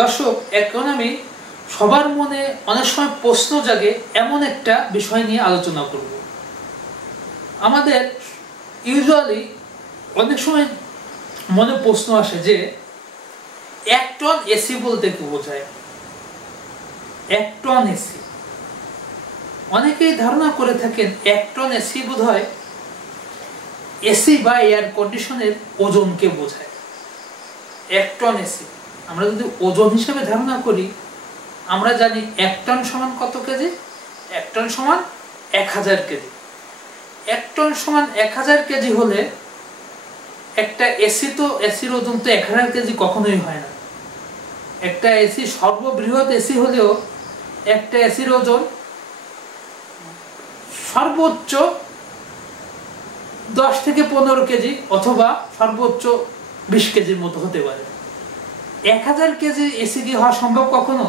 দর্শক, এখন আমি সবার মনে অনেক সময় প্রশ্ন জাগে এমন একটা বিষয় নিয়ে আলোচনা করব। আমাদের ইউজুয়ালি অনেক সময় মনে প্রশ্ন আসে যে 1 টন এসি বলতে কি বোঝায়। 1 টন এসি, অনেকেই ধারণা করে থাকেন 1 টন এসি বোধহয় এসি বা এয়ার কন্ডিশনের ওজনকে বোঝায়। 1 টন এসি আমরা যদি ওজন হিসেবে ধারণা করি, আমরা জানি 1 টন সমান কত কেজি? 1 টন সমান 1000 কেজি। 1 টন সমান 1000 কেজি হলে একটা এসি তো, এসির ওজন তো 1000 কেজি কখনোই হয় না। একটা এসি, সর্ববৃহৎ এসি হলেও একটা এসির ওজন সর্বোচ্চ 10 থেকে 15 কেজি অথবা সর্বোচ্চ 20 কেজির মতো হতে পারে। 1000 কেজি এসি কি হওয়া সম্ভব কখনো?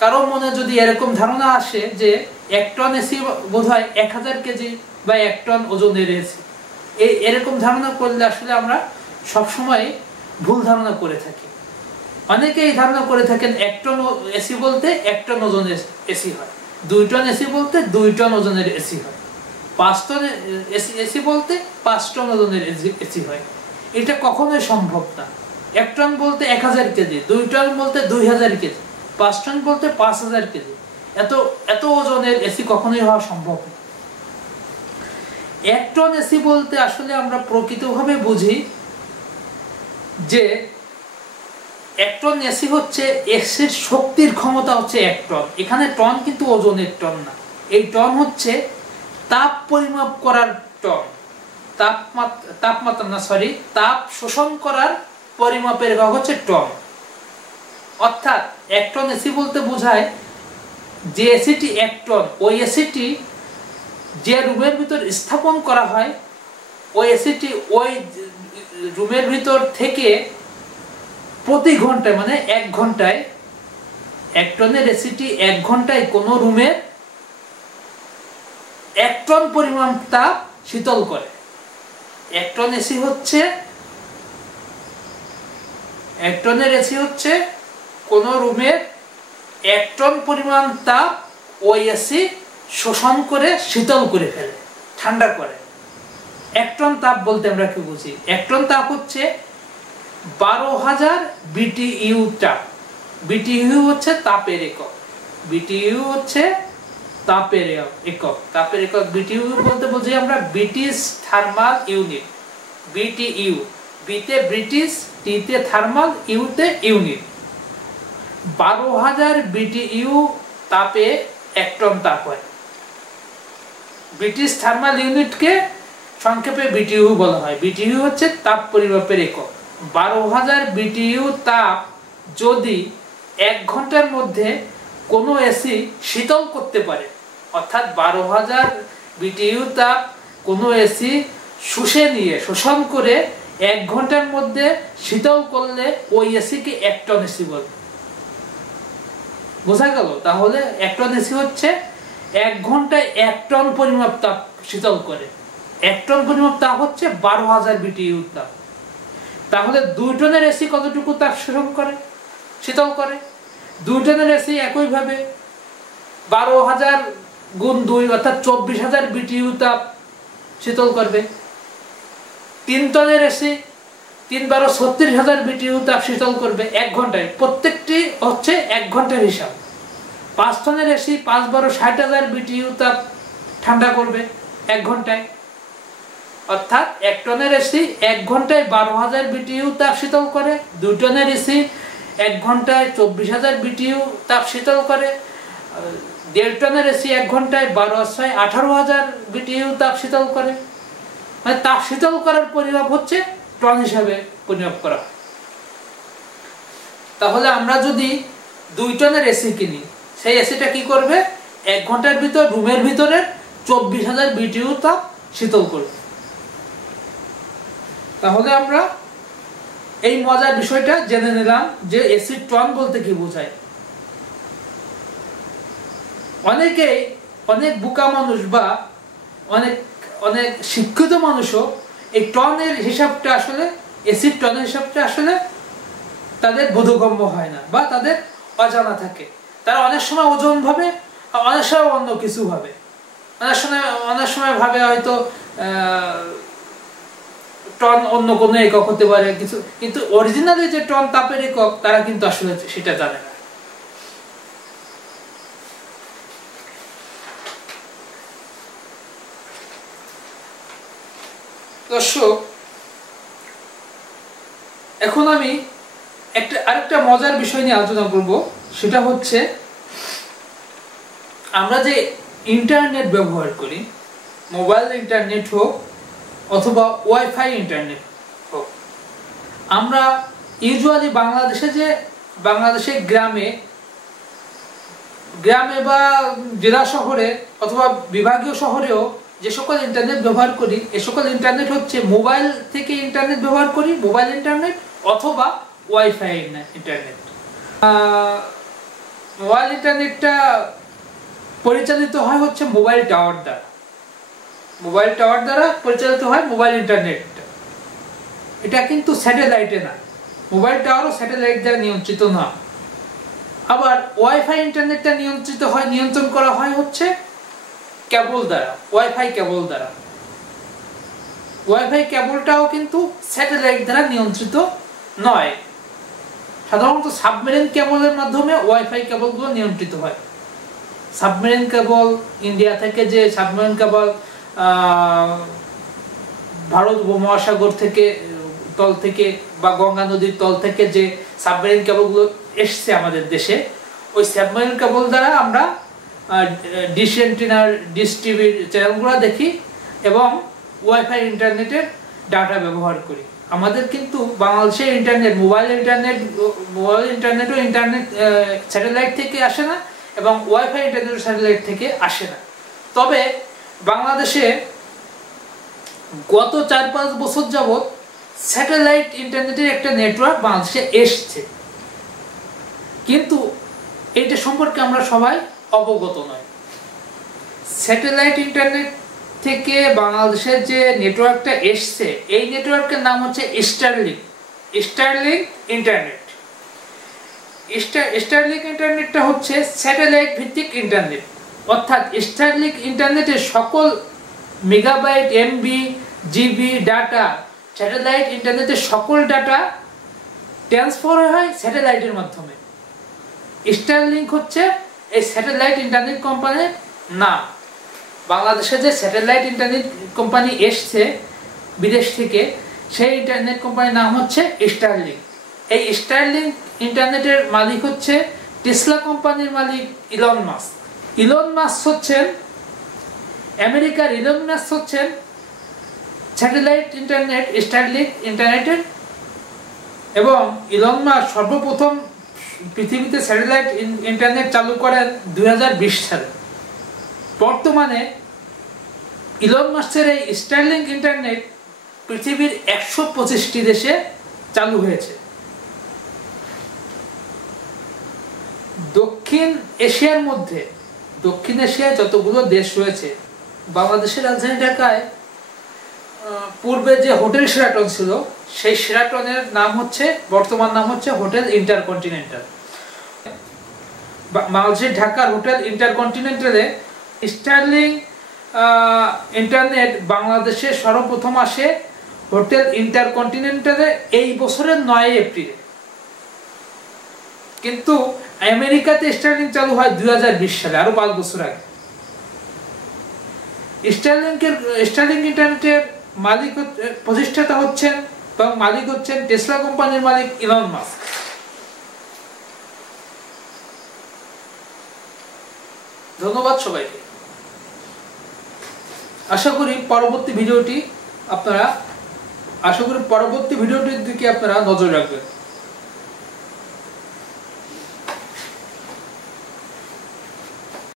কারো মনে যদি এরকম ধারণা আসে যে 1 টন এসি বোধহয় 1000 কেজি বা 1 টন ওজনের এসি, এরকম ধারণা করলে আসলে আমরা সবসময় ভুল ধারণা করে থাকি। অনেকেই ধারণা করে থাকেন 1 টন এসি বলতে 1 টন ওজনের এসি হয়, 2 টন এসি বলতে 2 টন ওজনের এসি হয়, 5 টন এসি বলতে 5 টন ওজনের এসি হয়। এটা কখনোই সম্ভব না। 1 টন বলতে 1000 কেজি, 2 টন বলতে 2000 কেজি, 5 টন বলতে 5000 কেজি। এত ওজনের এসি কখনোই হওয়া সম্ভব না। 1 টন এসি বলতে আসলে আমরা প্রকৃতভাবে বুঝি যে 1 টন এসি হচ্ছে, এসির শক্তির ক্ষমতা হচ্ছে 1 টন। এখানে টন কিন্তু ওজনের টন না, এই টন হচ্ছে তাপ পরিমাপ করার টন, তাপ শোষণ করার পরিমাপের একক হচ্ছে টন। অর্থাৎ 1 টন এসি বলতে বোঝায় যে এসিটি 1 টন, ওই এসিটি যে রুমের ভিতর স্থাপন করা হয়, ওই এসিটি ওই রুমের ভিতর থেকে প্রতি ঘন্টায়, মানে 1 ঘন্টায়, 1 টনের এসিটি 1 ঘন্টায় কোনো রুমের 1 টন পরিমাণ তাপ শীতল করে। 1 টন এসি হচ্ছে, 1 টনের এসি হচ্ছে কোন রুমের 1 টন পরিমাণ তাপ ওই এসি শোষণ করে শীতল করে ফেলে, ঠান্ডা করে। 1 টন তাপ বলতে আমরা কি বুঝি? 1 টন তাপ হচ্ছে 12000 BTU তাপ। BTU হচ্ছে তাপের একক, BTU হচ্ছে তাপের একক। তাপের একক BTU বলতে বুঝি আমরা British thermal unit. BTU, B তে ব্রিটিশ, টি তে থার্মাল, ইউ তে ইউনিট। 12000 BTU তাপে 1 টন তাপ হয়। ব্রিটিশ থার্মাল ইউনিটকে সংক্ষেপে BTU বলা হয়। BTU হচ্ছে তাপ পরিমাপের একক। 12000 BTU তাপ যদি 1 ঘন্টার মধ্যে কোনো এসি শীতল করতে পারে, অর্থাৎ 12000 BTU তাপ কোনো এসি শুষে নিয়ে, শোষণ করে 1 ঘন্টার মধ্যে শীতল করলে ওই এসিকে 1 টন এসি বলে। বোঝা গেল? তাহলে 1 টন এসি হচ্ছে 1 ঘন্টায় 1 টন পরিমাপ তাপ শীতল করে। 1 টন পরিমাপ তাপ হচ্ছে 12000 BTU তাপ। তাহলে 2 টনের এসি কতটুকু তাপ শোষণ করে, শীতল করে? 2 টনের এসি একইভাবে 12000 গুণ 2 অর্থাৎ 24000 BTU তাপ শীতল করবে। 3 টনের এসি 3 × 12 36000 BTU তাপ শীতল করবে 1 ঘন্টায়। প্রত্যেকটি হচ্ছে 1 ঘন্টার হিসাব। 5 টনের এসি 5 × 12 60000 BTU তাপ ঠান্ডা করবে 1 ঘন্টায়। অর্থাৎ 1 টনের এসি 1 ঘন্টায় 12000 BTU তাপ শীতল করে। 2 টনের এসি 1 ঘন্টায় 24000 BTU তাপ শীতল করে। 1.5 টনের এসি 1 ঘন্টায় 12 × 6 18000 BTU তাপ শীতল করে। মানে তাপ শীতল করার পরিমাপ হচ্ছে টন হিসাবে পরিমাপ করা হয়। তাহলে আমরা যদি 2 টনের এসি কিনি, সেই এসিটা কি করবে? 1 ঘন্টার ভিতর রুমের ভিতরে 24000 BTU তাপ শীতল করবে। তাহলে আমরা এই মজার বিষয়টা জেনে নিলাম যে এসির টন বলতে কি বোঝায়। অনেক বোকা মানুষ বা অনেক শিক্ষিত মানুষও এই টনের হিসাবটা আসলে, এসির টনের হিসাবটা আসলে তাদের বোধগম্য হয় না বা তাদের অজানা থাকে। তারা অনেক সময় ওজন ভাবে, অনেক সময় অন্য কিছু ভাবে, অনেক সময় ভাবে হয়তো টন অন্য কোনো একক হতে পারে কিছু, কিন্তু অরিজিনালি যে টন তাপের একক তারা কিন্তু আসলে সেটা জানে না। দর্শক, এখন আমি আরেকটা মজার বিষয় নিয়ে আলোচনা করব। সেটা হচ্ছে আমরা যে ইন্টারনেট ব্যবহার করি, মোবাইল ইন্টারনেট হোক অথবা ওয়াইফাই ইন্টারনেট হোক, আমরা ইউজুয়ালি বাংলাদেশে গ্রামে বা জেলা শহরে অথবা বিভাগীয় শহরেও যে সকল ইন্টারনেট ব্যবহার করি, এ সকল ইন্টারনেট হচ্ছে মোবাইল থেকে ইন্টারনেট ব্যবহার করি, মোবাইল ইন্টারনেট অথবা ওয়াইফাই ইন্টারনেট। মোবাইল ইন্টারনেটটা পরিচালিত হয় হচ্ছে মোবাইল টাওয়ার দ্বারা পরিচালিত হয় মোবাইল ইন্টারনেটটা। এটা কিন্তু স্যাটেলাইটে না, মোবাইল টাওয়ারও স্যাটেলাইট দ্বারা নিয়ন্ত্রিত না। আবার ওয়াইফাই ইন্টারনেটটা নিয়ন্ত্রণ করা হয় হচ্ছে কেবল দ্বারা, ওয়াইফাই কেবল দ্বারা। ওয়াইফাই কেবলটাও কিন্তু স্যাটেলাইট দ্বারা নিয়ন্ত্রিত নয়। সাধারণত সাবমেরিন কেবলের মাধ্যমে ওয়াইফাই কেবলগুলো নিয়ন্ত্রিত হয়। সাবমেরিন কেবল, ইন্ডিয়া থেকে যে সাবমেরিন কেবল ভারত উপমহাসাগর থেকে তল থেকে বা গঙ্গা নদীর তল থেকে যে সাবমেরিন কেবলগুলো এসছে আমাদের দেশে, ওই সাবমেরিন কেবল দ্বারা আমরা ডিশ এন্টিনার, ডিশ টিভির চ্যানেলগুলো দেখি এবং ওয়াইফাই ইন্টারনেটের ডাটা ব্যবহার করি। আমাদের কিন্তু বাংলাদেশের ইন্টারনেট, মোবাইল ইন্টারনেটও স্যাটেলাইট থেকে আসে না এবং ওয়াইফাই ইন্টারনেট স্যাটেলাইট থেকে আসে না। তবে বাংলাদেশে গত 4-5 বছর যাবৎ স্যাটেলাইট ইন্টারনেটের একটা নেটওয়ার্ক বাংলাদেশে এসছে, কিন্তু এইটা সম্পর্কে আমরা সবাই অবগত নয়। স্যাটেলাইট ইন্টারনেট থেকে বাংলাদেশের যে নেটওয়ার্কটা এসছে, এই নেটওয়ার্কের নাম হচ্ছে স্টারলিংক ইন্টারনেট। স্টারলিংক ইন্টারনেটটা হচ্ছে স্যাটেলাইট ভিত্তিক ইন্টারনেট, অর্থাৎ স্টারলিংক ইন্টারনেটের সকল megabyte, MB, GB data, satellite ইন্টারনেটের সকল ডাটা ট্রান্সফার হয় স্যাটেলাইটের মাধ্যমে। স্টারলিংক হচ্ছে এই স্যাটেলাইট ইন্টারনেট কোম্পানির নাম। বাংলাদেশে যে স্যাটেলাইট ইন্টারনেট কোম্পানি এসছে বিদেশ থেকে, সেই ইন্টারনেট কোম্পানির নাম হচ্ছে স্টারলিংক। এই স্টারলিংক ইন্টারনেটের মালিক হচ্ছে টেসলা কোম্পানির মালিক ইলন মাস্ক। আমেরিকার ইলন মাস্ক হচ্ছেন স্যাটেলাইট ইন্টারনেট, স্টারলিংক ইন্টারনেটের, এবং ইলন মাস্ক সর্বপ্রথম পৃথিবীতে স্যাটেলাইট ইন্টারনেট চালু করেন 2020 সালে। বর্তমানে ইলন মাস্কের এই স্টারলিংক ইন্টারনেট পৃথিবীর 125টি দেশে চালু হয়েছে। দক্ষিণ এশিয়ায় যতগুলো দেশ রয়েছে, বাংলাদেশের রাজধানী ঢাকায় পূর্বে যে হোটেল শেরাটন ছিল, সেই শেরাটনের বর্তমান নাম হচ্ছে হোটেল ইন্টারকন্টিনেন্টাল। বাংলাদেশের ঢাকার হোটেল ইন্টারকন্টিনেন্টালে স্টারলিংক ইন্টারনেট বাংলাদেশে সর্বপ্রথম আসে হোটেল ইন্টারকন্টিনেন্টালে এই বছরের 9 এপ্রিল। কিন্তু আমেরিকাতে স্টারলিংক চালু হয় 2020 সালে, আরো 5 বছর আগে। স্টারলিংক ইন্টারনেটের প্রতিষ্ঠাতা হচ্ছেন এবং মালিক হচ্ছেন টেসলা কোম্পানির মালিক ইলন মাস্ক। ধন্যবাদ সবাইকে। আশা করি পরবর্তী ভিডিওটির দিকে আপনারা নজর রাখবেন।